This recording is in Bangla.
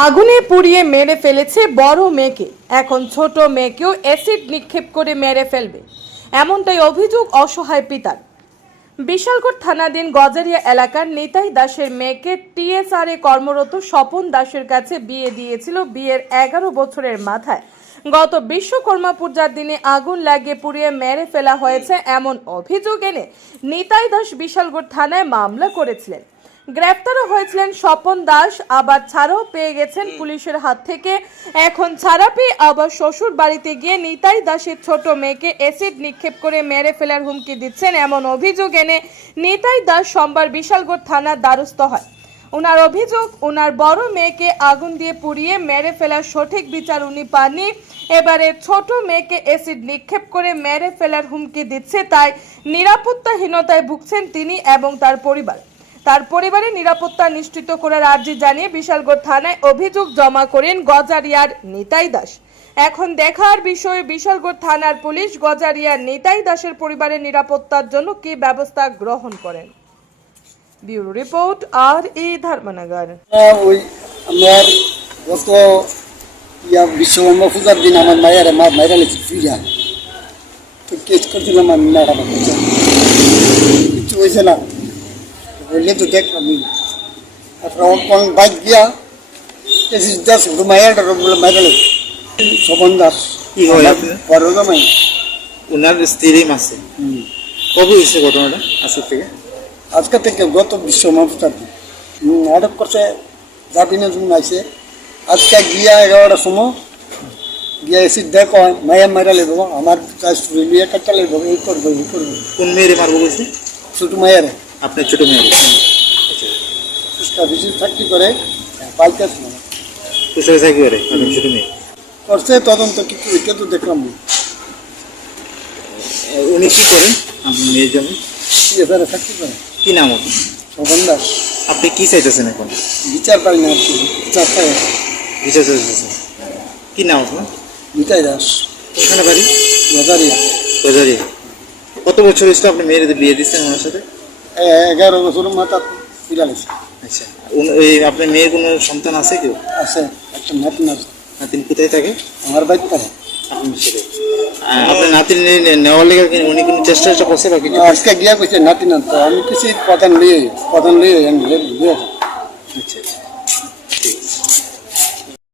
আগুনে পুড়িয়ে মেরে ফেলেছে বড় মেয়েকে। এখন ছোট মেয়েকেও অ্যাসিড নিক্ষেপ করে মেরে ফেলবে। এমনটাই অভিযোগ অসহায় পিতার। বিশালগড় থানাধীন গজারিয়া এলাকার নিতাই দাসের মেয়েকে টিএসআর কর্মরত স্বপন দাসের কাছে বিয়ে দিয়েছিল বিয়ের এগারো বছরের মাথায়। গত বিশ্বকর্মা পূজার দিনে আগুন লাগিয়ে পুড়িয়ে মেরে ফেলা হয়েছে এমন অভিযোগ এনে নিতাই দাস বিশালগড় থানায় মামলা করেছিলেন। গ্রেপ্তারও হয়েছিলেন স্বপন দাস আবার ছাড়াও পেয়ে গেছেন পুলিশের হাত থেকে। এখন ছাড়া পেয়ে আবার শ্বশুর বাড়িতে গিয়ে নিতাই দাসের ছোট মেয়েকে অ্যাসিড নিক্ষেপ করে মেরে ফেলার হুমকি দিচ্ছেন এমন অভিযোগ এনে নিতাই দাস সোমবার বিশালগড় থানার দ্বারস্থ হয়। ওনার অভিযোগ ওনার বড় মেয়েকে আগুন দিয়ে পুড়িয়ে মেরে ফেলার সঠিক বিচার উনি পাননি। এবারে ছোট মেয়েকে অ্যাসিড নিক্ষেপ করে মেরে ফেলার হুমকি দিচ্ছে তাই নিরাপত্তাহীনতায় ভুগছেন তিনি এবং তার পরিবার। তার পরিবারের নিরাপত্তা নিশ্চিত করার আর্জি জানিয়ে বিশালগড় থানায় অভিযোগ জমা করেন গজারিয়ার নিতাই দাস। এখন দেখার বিষয়ে, বিশালগড় থানার পুলিশ গজারিয়ার নিতাই দাসের পরিবারের নিরাপত্তার জন্য কি ব্যবস্থা গ্রহণ করেন। ব্যুরো রিপোর্ট, আর ধর্মনগর। ওই আমার গত ইয়া বিশ্বকর্মা পূজার দিন আমার মায়ের লেগেছে পূজা। কেস করছিলাম আমি কিছু হয়েছে না? বললে তো দেখ আমি তারপরে আমার কোন বাইক গিয়া এসিস দাস শুধু মায়ের বলে মায়েরা লেগেছে শোভন দাস কি হয় আপনার? বড় জামাই ওনার স্ত্রী মাসে কবে হয়েছে ঘটনাটা আজকের থেকে আজকে থেকে গত দিন হুম, আটক করছে জাতিনের জন্য আছে আজকে গিয়া এগারোটার সময় গিয়া এসে দেখো মায়া মারা লেব আমার লিয়ে কাটা লেব এই করব এই করব কোন মেয়েরে মারবো বলছে ছোট মায়ের আপনার ছোট ফুসকা বেশি থাকতে করে করে আপনার ছোট মেয়ে। করছে তদন্ত কিছু এটা তো দেখলাম উনি কি করেন? আপনার মেয়ের জন্য? কি এবারে থাকতে করে কি নাম আপনার শোভন দাস। আপনি কি চাইতেছেন এখন? বিচার পাই না আর কি বিচার পাই। বিচার চাইতেছেন। কি নাম আপনার? দাস। বাড়ি? বাজারিয়া বাজারে কত বছর হয়েছিল আপনি মেয়ের বিয়ে দিচ্ছেন ওনার সাথে? এগারো বছর মাথা ফিরালেছে আচ্ছা এই আপনার মেয়ের কোনো সন্তান আছে কেউ? আছে একটা নাতিন আছে। নাতিন কোথায় থাকে? আমার বাড়িতে থাকে। আপনার ছেলে। আপনার নাতিন নিয়ে- নেওয়ার লেগে উনি কোনো চেষ্টা টেষ্টা করছে বা কিছু? আজকে গিয়া কইছে নাতি তো আমি কিছু প্রধান লিয়ে প্রধান লিয়ে আচ্ছা আচ্ছা।